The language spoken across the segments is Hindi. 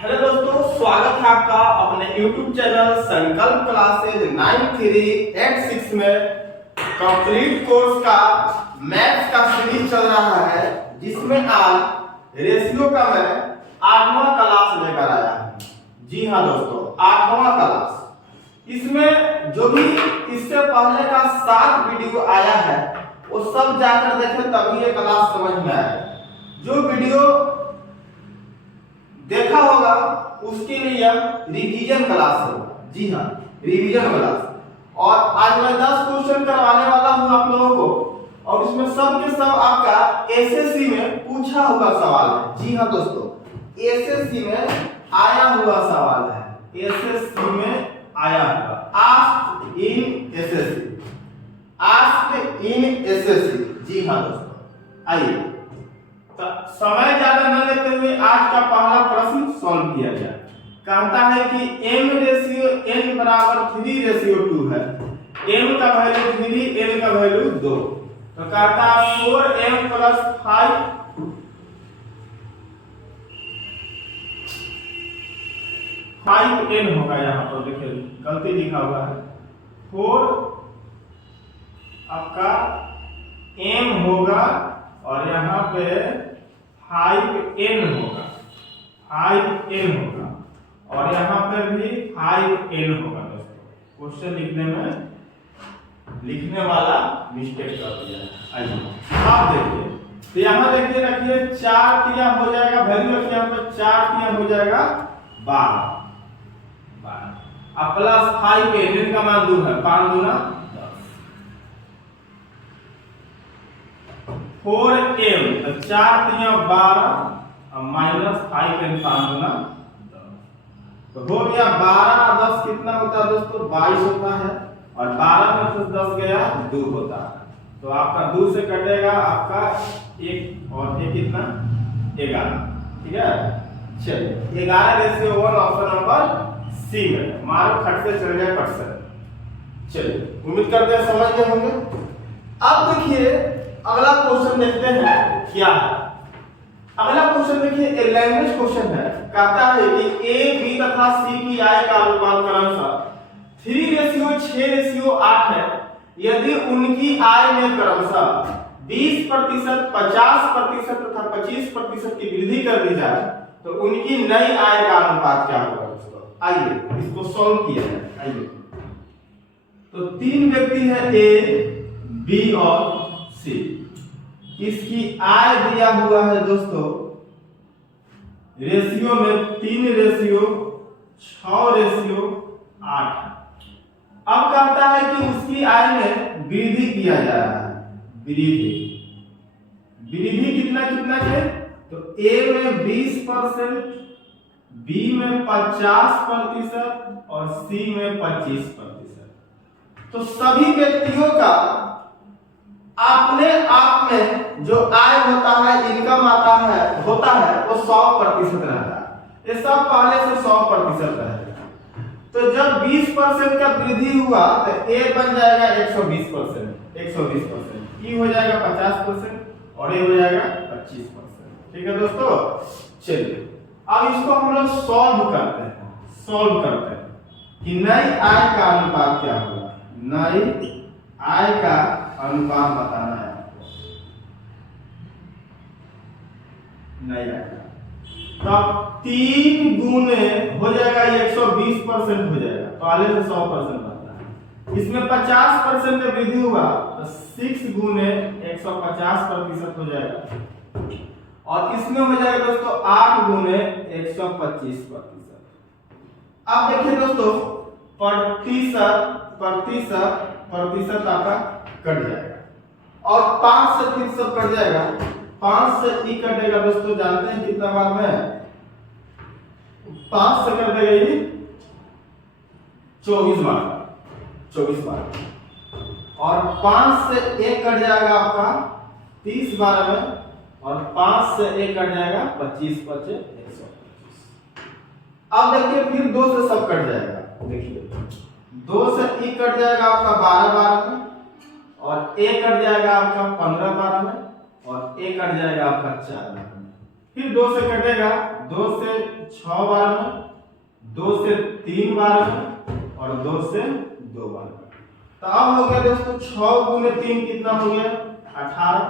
हेलो दोस्तों, स्वागत है आपका अपने YouTube चैनल संकल्प क्लासेज 9386 में कंप्लीट कोर्स का मैथ्स का सीरीज चल रहा है, जिसमें आज रेशियो का मैं 8वां क्लास लेकर आया हूं। जी हाँ दोस्तों, 8वां क्लास। इसमें जो भी इससे पहले का 7 वीडियो आया है वो सब जाकर देखें, तभी ये क्लास समझ में आए। जो वीडियो देखा होगा उसके लिए रिवीजन क्लास है। जी हाँ, रिवीजन क्लास। और आज मैं 10 क्वेश्चन करवाने वाला हूं आप लोगों को, और इसमें सब के सब आपका एसएससी में पूछा हुआ सवाल है। जी हाँ दोस्तों, एसएससी में आया हुआ सवाल है। एसएससी में आया हुआ, asked in SSC, asked in SSC. जी हाँ दोस्तों, आइए समय ज्यादा न लेते हुए आज का पहला प्रश्न सॉल्व किया जाए। कहता है कि m रेशियो n बराबर 3:2 है। m का वैल्यू 3, n का वैल्यू 2। तो कहता है 4m + 5n होगा। यहाँ पर देखिए गलती लिखा हुआ है। 4 आपका m होगा और यहाँ पे 5n होगा, 5n होगा, और यहाँ पे भी 5n होगा। दोस्तों क्वेश्चन लिखने वाला मिस्टेक कर दिया है। आइए आप देखिए, तो यहाँ देखिए रखिए 4 तिया हो जाएगा, वैल्यू रखिए यहाँ पे 4 तिया हो जाएगा 12 अब प्लस 5n का मान 2 है, 5 दूना 4m, तो 4 तिया 12 और माइनस 5n 5 दूना 10। तो हो गया 12 और 10 कितना होता है दोस्तों? 22 होता है, और 12 में से 10 गया 2 होता है। तो आपका 2 से कटेगा आपका 1 और 1 कितना? 11। ठीक है, चलिए 11:1 ऑप्शन नंबर सी में। मारो खट से चल जाए पट से। चलिए उम्मीद करते हैं समझ गए होंगे। अब देखिए अगला क्वेश्चन देखते हैं क्या है। अगला क्वेश्चन देखिए एक लैंग्वेज क्वेश्चन है। कहता है कि ए बी तथा सी की आय का अनुपात क्रमशः 3:6:8 है। यदि उनकी आय में क्रमशः 20%, 50% तथा 25% की वृद्धि कर दी जाए तो उनकी नई आय का अनुपात क्या होगा दोस्तों? आइए इसको सॉल्व किया जाए। आइए, तो 3 व्यक्ति है ए, बी और सी। इसकी आय दिया हुआ है दोस्तों रेशियो में 3:6:8। अब कहता है कि उसकी आय में वृद्धि किया जा रहा है। वृद्धि कितना कितना है? तो ए में 20%, बी में 50% और सी में 25%। तो सभी व्यक्तियों का अपने आप में जो आय होता है, इनकम होता है वो 100% रहता है। ये सब पहले से 100% रहेगा। तो जब 20% का वृद्धि हुआ तो ए बन जाएगा 120%, 120%, ई हो जाएगा 50% और ए हो जाएगा 25%। ठीक है दोस्तों, चलिए अब इसको हम लोग सॉल्व करते हैं कि नई आय का अनुपात क्या होगा। नई आय का अनुपात बताना है आपको। नई आय का तब 3 गुने हो जाएगा 120% हो जाएगा, पहले से 100% बनता है। इसमें 50% का वृद्धि हुआ तो 6 गुने 150% हो जाएगा, और इसमें हो जाएगा दोस्तों 8 गुने 125%। अब देखिए दोस्तों प्रतिशत आपका कट जाएगा, और 5 से फिर सब कट जाएगा। 5 से ई कटेगा दोस्तों, जानते हैं कितना बार में? 5 से कट देगा ये 24 बार, और 5 से 1 कट जाएगा आपका 30 बार में, और 5 से 1 कट जाएगा 25 बचे 125। अब देखिए फिर 2 से सब कट जाएगा। देखिए 2 से ई कट जाएगा आपका 12 बार में, और 1 कट जाएगा आपका 15 बार में, और 1 कट जाएगा आपका 4 बार में। फिर 2 से कटेगा 2 से 6 बार में, 2 से 3 बार में और 2 से 2 बार में। तो अब हो गया दोस्तों 6 गुने 3 कितना हो गया 18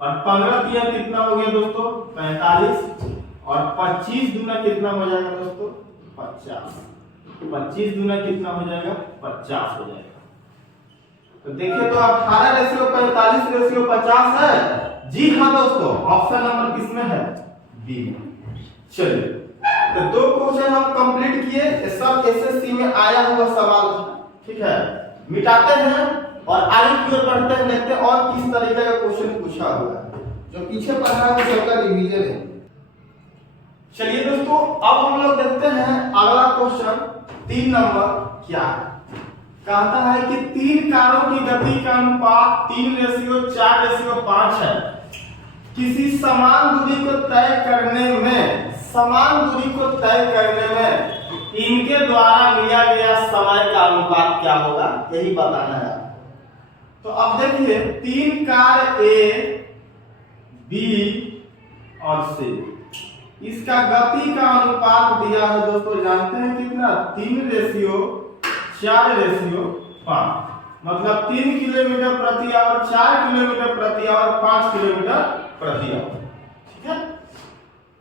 और 15 दिया कितना हो गया दोस्तों 45 और 25 दूना कितना हो जाएगा दोस्तों 50। 25 दूना कितना हो जाएगा 50 हो जाएगा। तो देखिए तो 18 रेशियो 45 रेशियो 50 है। जी हाँ दोस्तों, ऑप्शन नंबर किसमें है बी में। चलिए तो 2 क्वेश्चन हम कंप्लीट किए, सब एसएससी में आया हुआ सवाल है। ठीक है, मिटाते हैं और आगे की ओर बढ़ते हैं, देखते हैं और किस तरीके का क्वेश्चन पूछा हुआ है। जो पीछे पढ़ा है वो सबका रिवीजन है। चलिए दोस्तों अब हम लोग देखते हैं अगला क्वेश्चन 3 नंबर क्या है। कहता है कि 3 कारों की गति का अनुपात 3:4:5 है। किसी समान दूरी को तय करने में इनके द्वारा लिया गया समय का अनुपात क्या होगा, यही बताना है। तो अब देखिए 3 कार ए, बी और सी, इसका गति का अनुपात दिया है दोस्तों, जानते हैं कितना 3:4:5, मतलब 3 किलोमीटर प्रति आवर, 4 किलोमीटर प्रति आवर, 5 किलोमीटर प्रति आवर। ठीक है,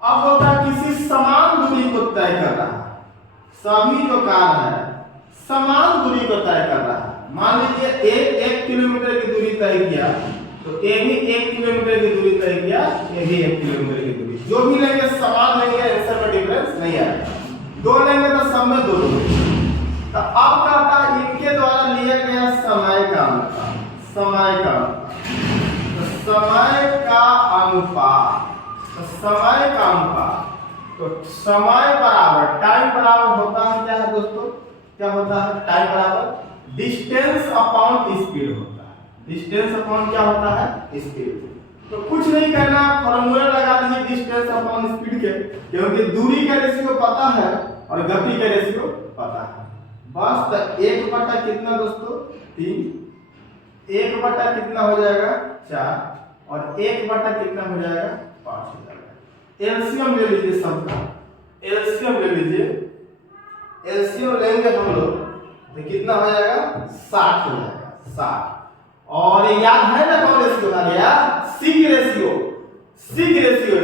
अब होता है किसी समान दूरी को तय कर रहा है। सभी जो कार है समान दूरी को तय कर रहा है। मान लीजिए ए 1 किलोमीटर की दूरी तय किया तो ए भी 1 किलोमीटर की दूरी तय किया, ए भी 1 किलोमीटर की दूरी, जो भी लेंगे समान लेंगे, आंसर में डिफरेंस नहीं आएगा। 2 लेंगे तो सब में 2 लेंगे। तो अब कहता है इनके द्वारा लिया गया समय का अनुपात, तो समय बराबर टाइम बराबर होता है क्या है दोस्तों, क्या होता है टाइम बराबर डिस्टेंस अपॉन स्पीड होता है। डिस्टेंस अपॉन क्या होता है स्पीड। तो कुछ नहीं करना, फॉर्मूला लगा दीजिए डिस्टेंस अपॉन स्पीड के, क्योंकि दूरी का रेशियो पता है और गति का रेशियो पता है। बस तो 1 बटा कितना दोस्तों 3, 1 बटा कितना हो जाएगा 4 और 1 बटा कितना हो जाएगा 5 हो जाएगा। एलसीएम ले लीजिए सबका, एलसीएम ले लीजिए, एलसीएम लेंगे हम लोग तो कितना हो जाएगा 60 हो जाएगा 60। और याद है ना कौन रेशियो आ गया सिग रेशियो,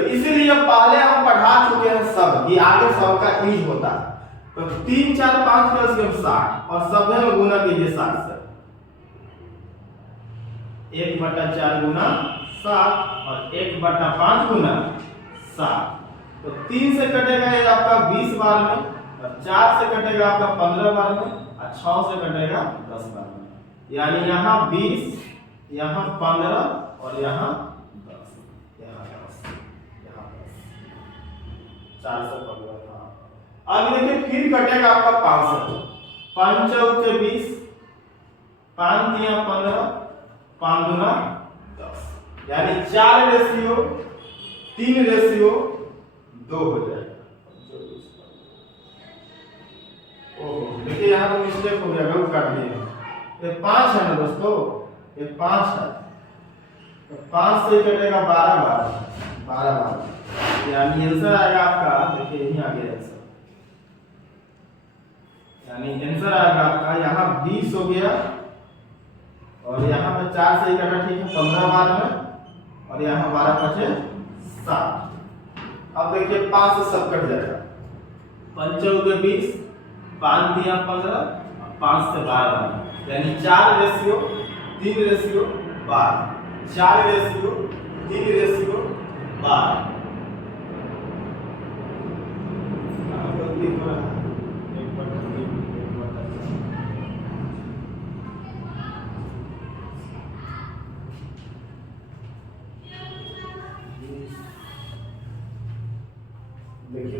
इसीलिए पहले हम पढ़ा चुके हैं सब, ये आगे सब का यूज होता है। तो 3 4 5 का एलसीएम 60 और सब में गुना कीजिए 60 से, 1 बटा 4 गुना 7 और 1 बटा 5 गुना 7। तो 3 से कटेगा ये आपका 20 बार में, और 4 से कटेगा आपका 15 बार में, और 6 से कटेगा 10 बार में। यानी यहाँ 20, यहाँ 15 और यहाँ 10, यहाँ 10, यहाँ 10, 4 से 15। अब देखिए फिर कटेगा आपका 5 से, 5 चौके 20, 5 दिया 15, 5 दूना 10, यानी 4:3:2 हो जाएगा। ओह देखिए यहाँ तो मिस्टेक हो गया, गलत काट दिया। ये 5 है ना दोस्तों, ये 5 है, तो 5 से कटेगा 12 बार, यानी आंसर आएगा आपका, देखिए यहीं आ गया आंसर, यानी आंसर आएगा आपका यहाँ 20 हो गया और यहाँ पे 4 से ही कटा, ठीक है 15 बार में, और यहाँ 12 बचे 7। अब देखिए 5 से सब कट जाएगा, 5 चौके 20, 5 दिया 15, 5 से 12, यानी 4:3:12, 4:3:12।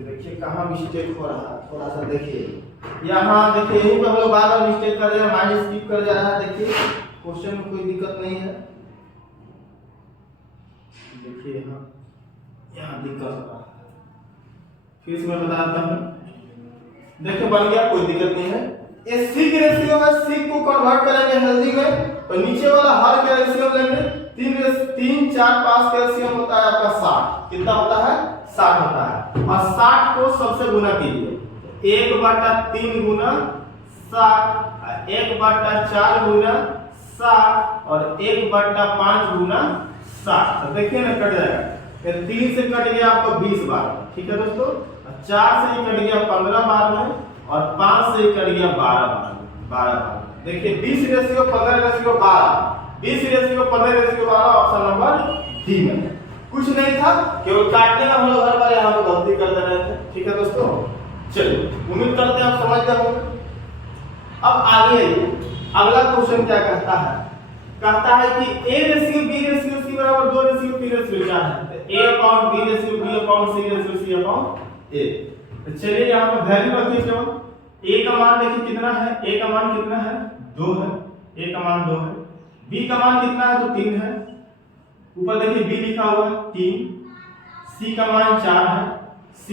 देखिए कहाँ मिस्टेक हो रहा है, थोड़ा सा देखिए यहाँ, देखिए यहीं पे हम लोग बार मिस्टेक कर रहे हैं, माइनस स्किप कर जा रहा है। देखिए क्वेश्चन में कोई दिक्कत नहीं है, देखिए यहाँ दिक्कत हो रहा है, फिर से मैं बताता हूँ। देखिए बन गया, कोई दिक्कत नहीं है। ये सिग रेशियो है, सिग को कन्वर्ट करेंगे हेल्दी में, तो नीचे वाला हर का रेशियो लेंगे, 3 4 5 का रेशियो होता है आपका 60, कितना होता है 60 होता है। और 60 को सबसे गुना कीजिए। 1/3 गुना 60, 1/4 गुना 60 और 1/5 गुना 60। तो देखिए ना कट जाएगा, 3 से कट गया आपको 20 बार, ठीक है दोस्तों। 4 से ही कट गया 15 बार में और 5 से ही कट गया 12 बार। देखिए 20:15:12, 20:15:12 ऑप्शन नंबर डी में। कुछ नहीं था, केवल काटने में हम लोग हर बार यहाँ पे गलती करते रहते हैं, ठीक है दोस्तों। चलिए उम्मीद करते हैं आप समझ गए होंगे। अब आगे अगला क्वेश्चन क्या कहता है, कहता है कि A/B/C बराबर 2/3/4 है। तो A/B/C/C/A। तो चलिए यहाँ पर वैल्यू रखिए केवल। A का मान देखिए कितना है, A का मान कितना है 2 है, A का मान 2 है। B का मान कितना है तो 3 है, ऊपर देखिए B लिखा हुआ है 3। C का मान 4 है, C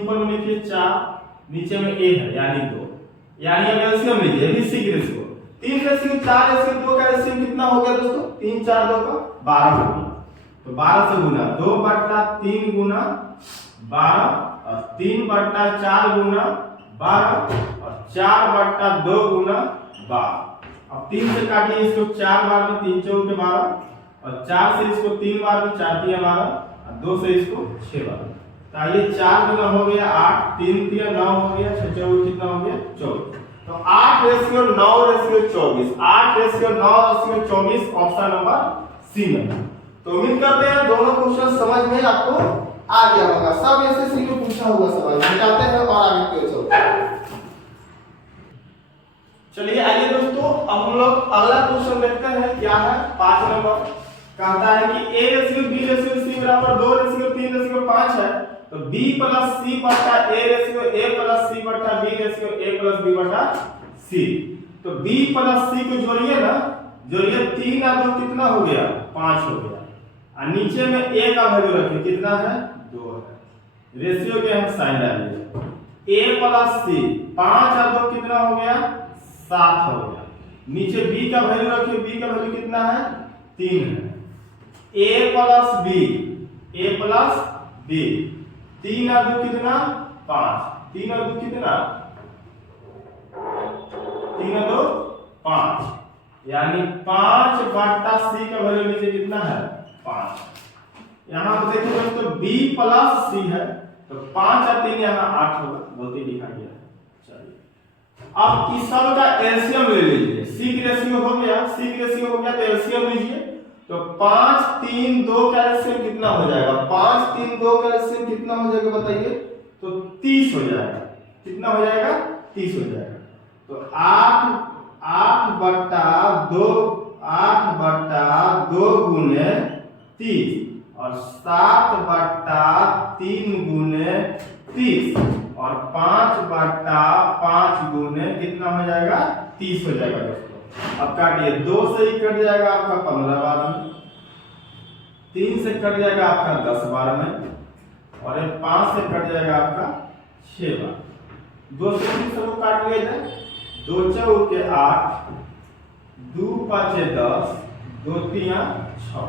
ऊपर में लिखिए 4, नीचे में A है यानी 2, यानी अब एलसीएम लीजिए, अभी C की रेशियो 3/4/2 का एलसीएम कितना हो गया दोस्तों, 3 4 2 का 12 हो गया। तो 12 से गुना 2/3 गुना 12 और 3/4 गुना 12 और 4/2 गुना 12। अब 3 से काटिए इसको 4 बार में, 3 4 के 12 और 4 से इसको 3 बार में, 4 3 12 और 2 से इसको 6 बार। तो ये 4 गुना हो गया 8, 3 3 9 हो गया, 6 4 कितना हो गया 24। तो 8:9:24, 8:9:24 ऑप्शन नंबर सी में। तो उम्मीद करते हैं दोनों क्वेश्चन समझ में आपको आ गया होगा। सब एसएससी में पूछा हुआ सवाल निकालते हैं और आगे की ओर चलते हैं। चलिए आइए दोस्तों, अब हम लोग अगला क्वेश्चन देखते हैं। क्या है 5 नंबर, कहता है कि A/B/C बराबर 2:3:5 है। तो B+C/A+C/B/A+B/C। तो B+C को जोड़िए ना, जोड़िए 3 और 2 कितना हो गया 5 हो गया, और नीचे में A का वैल्यू रखिए कितना है 2 है। रेशियो के हम साइन डालिए, A+C 5 और 2 कितना हो गया 7 हो गया। नीचे B का वैल्यू रखिए, B का वैल्यू कितना है 3 है। A+B 3 और 2 कितना 5, 3 और 2 कितना 3 और 2 5, यानी 5/C का वैल्यू नीचे कितना है 5। यहाँ पे देखिए दोस्तों B+C है तो 5 और 3 यहाँ 8 होगा, गलती लिखा गया है। चलिए अब इस सब का एलसीएम ले लीजिए। C की रेशियो हो गया, C की रेशियो हो गया तो एलसीएम लीजिए। तो 5 3 2 का एलसीएम कितना हो जाएगा, 5 3 2 का एलसीएम कितना हो जाएगा बताइए, तो 30 हो जाएगा। कितना हो जाएगा 30 हो जाएगा। तो 8/2 गुने 30 और 7/3 गुने 30 और 5/5 गुने कितना हो जाएगा 30 हो जाएगा दोस्तों। अब काटिए, 2 से ही कट जाएगा आपका 15 बार में, 3 से कट जाएगा आपका 10 बार में और 5 से कट जाएगा आपका 6 बार। 2 से ही सबको काट लिया जाए, 2 4 के 8, 2 5 10, 2 3 6।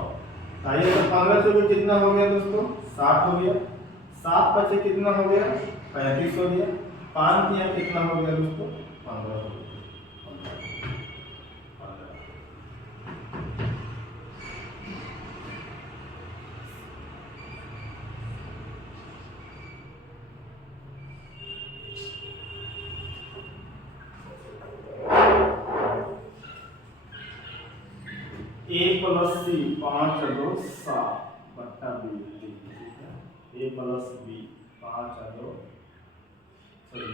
आइए तो 15 से कितना हो गया दोस्तों 60 हो गया, 7 5 कितना हो गया 35 हो गया, 5 3 कितना हो गया दोस्तों 15 हो गया। A+C 5 और 2 7/B, A+B 5 और 2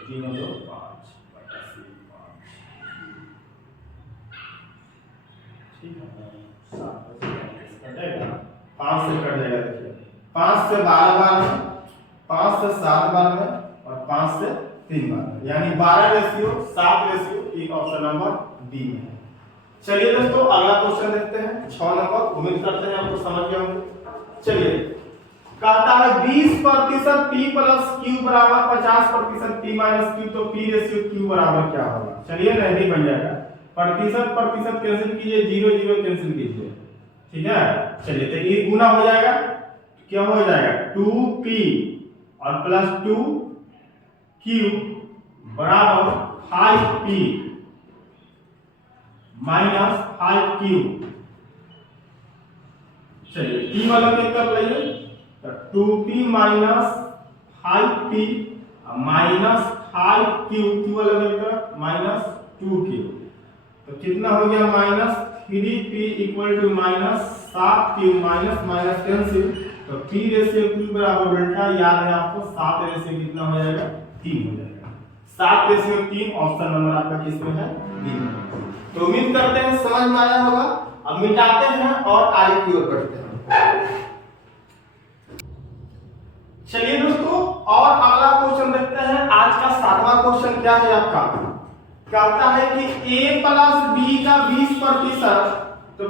3 और 2 5/C 5, ठीक है 7 कटेगा, 5 से कट जाएगा। देखिए 5 से 12 बार में, 5 से 7 बार में और 5 से 3 बार में, यानी 12:7 एक ऑप्शन नंबर डी में है। चलिए दोस्तों अगला क्वेश्चन देखते हैं 6 नंबर। उम्मीद करते हैं आपको समझ गए होंगे। चलिए कहता है 20% P + Q बराबर 50% P - Q, तो P/Q बराबर क्या होगा। चलिए नहीं बन जाएगा, प्रतिशत कैंसिल कीजिए, 0 0 कैंसिल कीजिए, ठीक है। चलिए तो ये गुना हो जाएगा, क्या हो जाएगा 2P और प्लस 2q बराबर 5p माइनस 5q। चलिए p वाला वेक्टर लाइए, तो 2p minus 5p minus 5q, q वाला वेक्टर माइनस 2q, तो कितना हो गया minus 3p equal to minus 7q, minus minus cancel, तो p रेशियो q बराबर उल्टा, याद है आपको 7 रेशियो कितना हो जाएगा 3 हो जाएगा, 7 रेशियो 3, ऑप्शन नंबर आपका किसमें है 3। तो उम्मीद करते हैं समझ में आया होगा। अब मिटाते हैं और आगे की ओर बढ़ते हैं। चलिए दोस्तों, और अगला क्वेश्चन देखते हैं। आज का 7वां क्वेश्चन क्या है आपका, कहता है कि a प्लस b का 20%, तो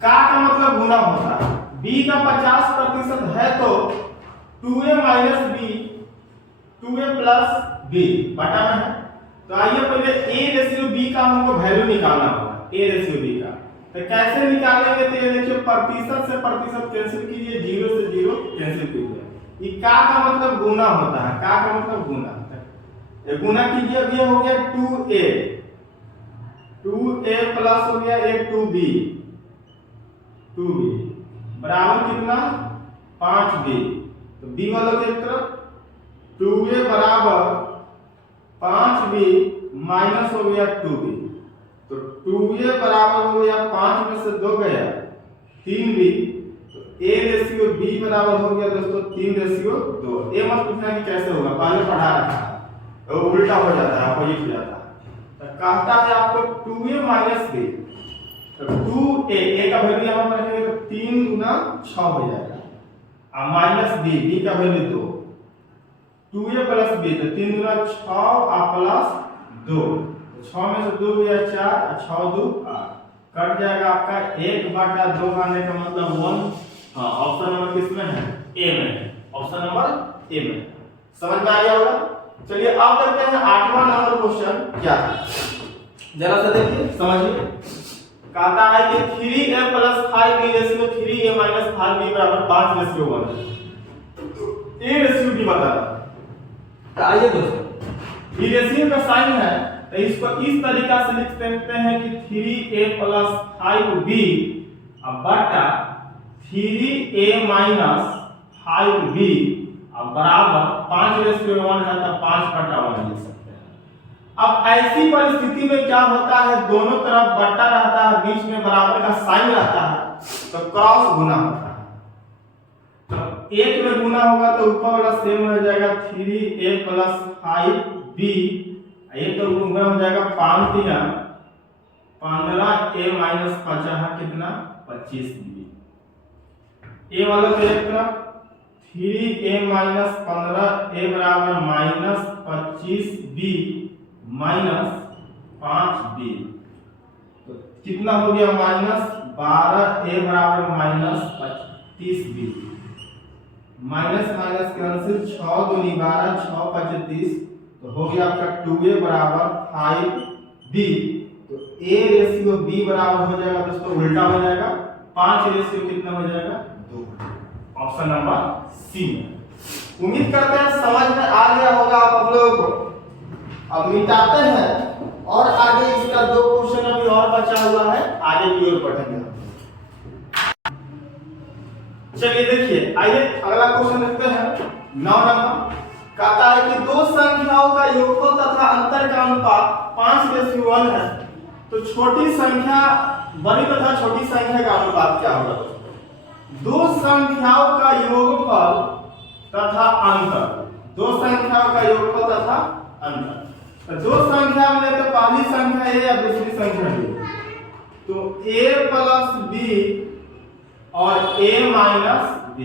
का मतलब गुना होता है, b का 50% है तो 2a minus b 2a plus b बटा में है। तो आइए पहले a रेशियो b का हमको वैल्यू निकालना होगा, a रेशियो b का। तो कैसे निकालेंगे, तो ये देखिए प्रतिशत से प्रतिशत कैंसिल कीजिए, 0 से 0 कैंसिल कीजिए। ये का मतलब गुना होता है, का मतलब गुना होता है। ये गुना कीजिए, अब ये हो गया 2a प्लस हो गया 2b बराबर कितना 5b, तो b वाला के तरफ 2a बराबर 5b माइनस हो गया 2b, तो 2a बराबर हो गया 5 में से 2 गया 3b, तो a रेशियो b बराबर हो गया दोस्तों 3 रेशियो 2। a मत पूछना कि कैसे होगा, पहले पढ़ा रखा है, तो उल्टा हो जाता है, अपोजिट हो जाता है। तो कहता है आपको 2a माइनस b, तो 2a का वैल्यू यहां पर रखेंगे तो 3 गुना 6 हो जाएगा, और माइनस b का वैल्यू 2, 2a प्लस b, तो 3 गुना 6 और प्लस 2, 6 में से 2 गया 4 और 6 2 8, कट जाएगा आपका 1/2 आने का मतलब 1। हाँ, ऑप्शन नंबर किसमें है, ए में, ऑप्शन नंबर ए में। समझ में आ गया होगा। चलिए अब देखते हैं 8वां नंबर क्वेश्चन क्या है, जरा सा देखिए समझिए। कहता है कि 3a plus 5b ratio 3a minus 5b बराबर 5 रेशियो 1 है। ए रेशियो की बता रहा है। तो आइए दोस्तों, ये रेशियो का साइन है, तो इसको इस तरीका से लिख सकते हैं कि 3a प्लस 5b बटा 3a माइनस 5b बराबर 5 रेशियो 1 है, तो 5/1 लिख सकते हैं। अब ऐसी परिस्थिति में क्या होता है, दोनों तरफ बटा रहता है, बीच में बराबर का साइन रहता है, तो क्रॉस गुना होता है। तो एक में गुना होगा तो ऊपर वाला सेम हो जाएगा 3a प्लस 5b, ये तो गुना हो जाएगा 5 3 15a माइनस 50 कितना 25b। ए वाला के एक तरफ 3a माइनस 15a बराबर माइनस 25b माइनस 5b, तो कितना हो गया माइनस 12a बराबर minus 30b, minus minus cancel, 6 दूनी 12 6 5 30, तो हो गया आपका 2a बराबर 5b, तो a रेशियो b बराबर हो जाएगा दोस्तों उल्टा हो जाएगा, 5 रेशियो कितना हो जाएगा 2, ऑप्शन नंबर सी में। उम्मीद करते हैं समझ में आ गया होगा आप लोगों को। अब मिटाते हैं और आगे इसका 2 क्वेश्चन अभी और बचा हुआ है, आगे की ओर पढ़ेंगे। चलिए देखिए, आइए अगला क्वेश्चन देखते हैं 9 नंबर। कहता है कि 2 संख्याओं का योगफल तथा अंतर का अनुपात 5:1 है, तो छोटी संख्या बड़ी तथा छोटी संख्या का अनुपात क्या होगा दोस्तों? 2 संख्याओं का योगफल तथा अंतर, 2 संख्याओं का योगफल तथा अंतर, तो 2 संख्या में तो पहली संख्या a या दूसरी संख्या b, तो a प्लस b और a माइनस b,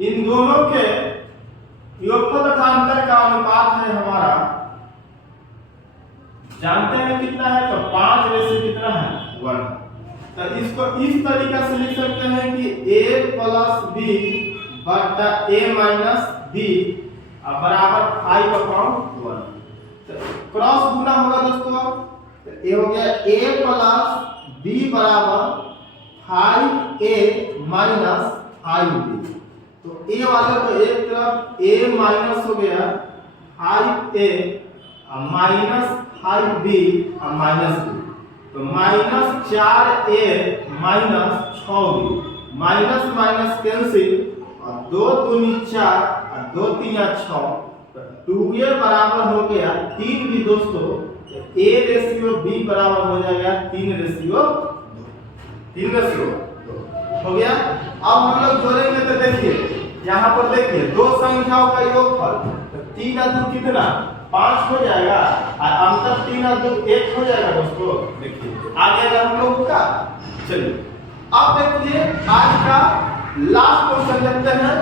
इन दोनों के योगफल तथा अंतर का अनुपात है हमारा, जानते हैं कितना है, तो 5 रेशियो कितना है 1। तो इसको इस तरीका से लिख सकते हैं कि a प्लस b बटा a माइनस b बराबर 5/1। तो क्रॉस गुना होगा दोस्तों, तो ये हो गया a प्लस b बराबर 5a माइनस 5b, तो ए वाले को एक तरफ a माइनस हो गया 5a माइनस 5b माइनस 2, तो minus 4a minus 6b, minus minus cancel और 2 दूनी 4 और 2 तीन 6, तो 2a बराबर हो गया 3 भी दोस्तों, a रेशियो b बराबर हो जाएगा 3 रेशियो 2 हो गया। अब हम लोग जोड़ेंगे तो देखिए यहाँ पर देखिए दो संख्याओं का योगफल, तो 3 और 2 कितना 5 हो जाएगा और अंतर 3 और 2 1 हो जाएगा दोस्तों। देखिए आ गया हम लोग का। चलिए अब देखिए आज का लास्ट क्वेश्चन देखते हैं।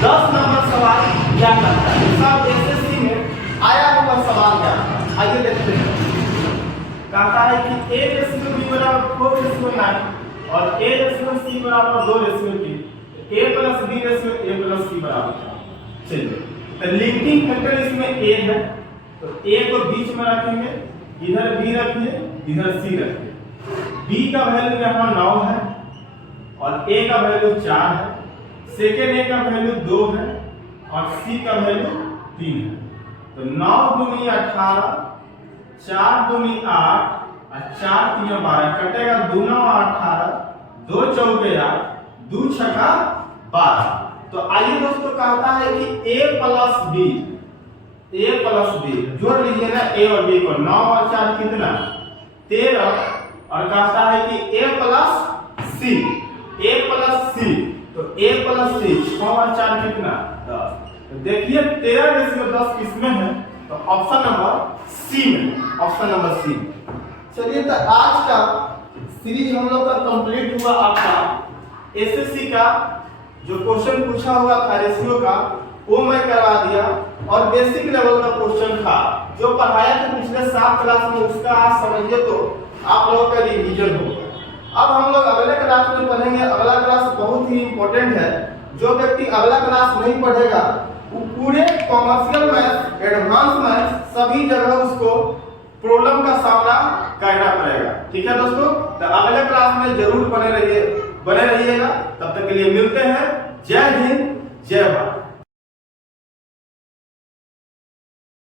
10 नंबर सवाल क्या करता है, सब एसएससी में आया हुआ सवाल क्या है, आइए देखते हैं। कहता है कि a रेशियो b बराबर 4:9 और a रेशियो c बराबर 2:3, a plus b ratio a plus c बराबर 4। चलिए तो लिंकिंग फैक्टर इसमें a है, तो a को बीच में रखेंगे, इधर b रखिए, इधर c रखिए। b का वैल्यू यहाँ 9 है और a का वैल्यू 4 है, सेकेंड a का वैल्यू 2 है और c का वैल्यू 3 है। तो 9 दूनी 18, 4 दूनी 8 और 4 3 12, कटेगा 2 9 18, 2 चौके 8, 2 छक्का 12। तो आइए दोस्तों कहता है कि a प्लस b जोड़ लीजिए ना a और b को, 9 और 4 कितना 13, और कहता है कि a प्लस c, तो a प्लस c 6 और 4 कितना 10। तो देखिए 13:10 किसमें है, तो ऑप्शन नंबर सी में, ऑप्शन नंबर सी। चलिए तो आज का सीरीज हम लोग का कंप्लीट हुआ। आपका एसएससी का जो क्वेश्चन पूछा हुआ था रेशियो का वो मैं करवा दिया, और बेसिक लेवल का क्वेश्चन था जो पढ़ाया था पिछले 7 क्लास में, उसका आज समझिए तो आप लोगों का रिवीजन हो गया। अब हम लोग अगले क्लास में पढ़ेंगे। अगला क्लास बहुत ही इंपॉर्टेंट है, जो व्यक्ति अगला क्लास नहीं पढ़ेगा वो पूरे कॉमर्शियल मैथ्स, एडवांस मैथ्स सभी जगह उसको प्रॉब्लम का सामना करना पड़ेगा। ठीक है दोस्तों, तो अगले क्लास में जरूर बने रहिएगा। तब तक के लिए मिलते हैं। जय हिंद, जय भारत।